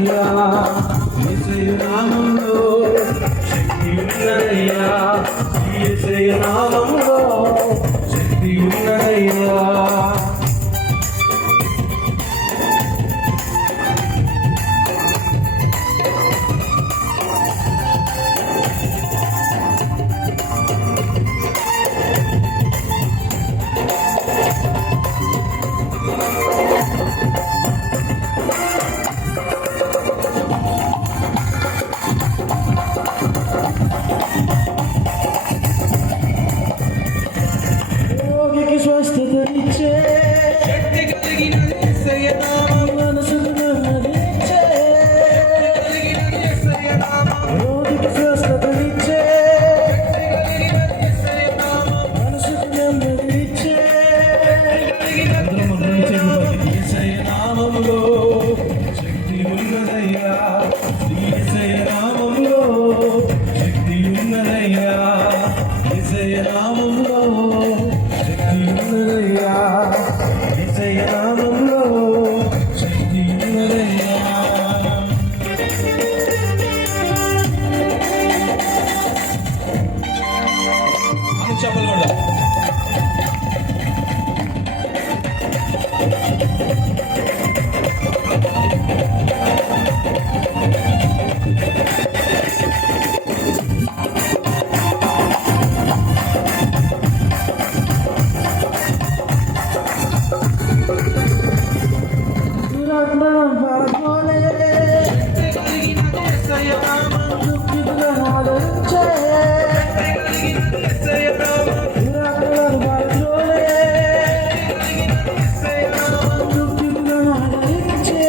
ఉన్నదయ్యా, యేసయ్య నామములో శక్తి ఉన్నదయ్యా, యేసయ్య నామములో శక్తి ఉన్నదయ్యా. రోగికి స్వస్థతనిచ్చే శక్తి కలిగిన యేసయ్య నామం, మనసుకు నెమ్మదినిచ్చే, కలిగిన యేసయ్య నామం, రోగికి స్వస్థతనిచ్చే, కలిగిన యేసయ్య నామం, మనసుకు నెమ్మదినిచ్చే. యేసయ్య నామములో శక్తి ఉన్నదయ్యా, యేసయ్య నామములో శక్తి ఉన్నదయ్యా, యేసయ్య నామములో శక్తి ఉన్నదయ్యా, యేసయ్య నామములో శక్తి ఉన్నదయ్యా. అని చెప్పగలడా? దురాత్మను పారదోలే, శక్తి కలిగిన యేసయ్య నామం, దుఃఖితులను ఆదరించే, కలిగిన యేసయ్య నామం, దురాత్మలను పారదోలే, యేసయ్య నామం, దుఃఖితులను ఆదరించే.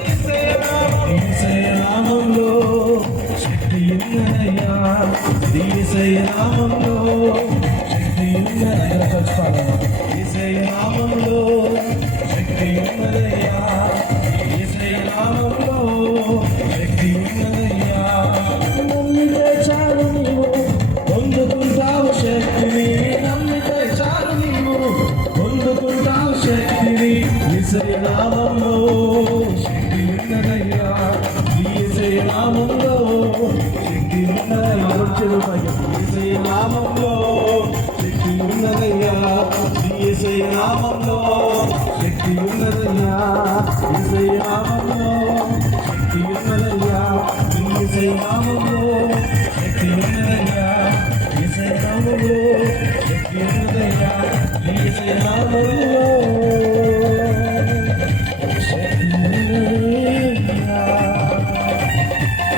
యేసయ్య నామం, యేసయ్య నామములో శక్తి ఉన్నదయ్యా, యేసయ్య నామములో శక్తి ఉన్నదయ్యా. చచ్చిపోవాలన్నా యేసయ్య నామములో శక్తి ఉన్నదయ్యా, యేసయ్య నామములో శక్తి ఉన్నదయ్యా. నమ్మితే చాలు నీవు పొందుకుంటావు శక్తిని, నమ్మితే చాలు నీవు పొందుకుంటావు శక్తిని. యేసయ్య నామములో శక్తి ఉన్నదయ్యా, యేసయ్య నామములో శక్తి ఉన్నదయ్యా. యేసయ్య నామములో శక్తి ఉన్నదయ్యా, యేసయ్య నామములో శక్తి ఉన్నదయ్యా, యేసయ్య నామములో శక్తి ఉన్నదయ్యా, యేసయ్య నామములో శక్తి ఉన్నదయ్యా, యేసయ్య నామములో శక్తి ఉన్నదయ్యా, యేసయ్య నామములో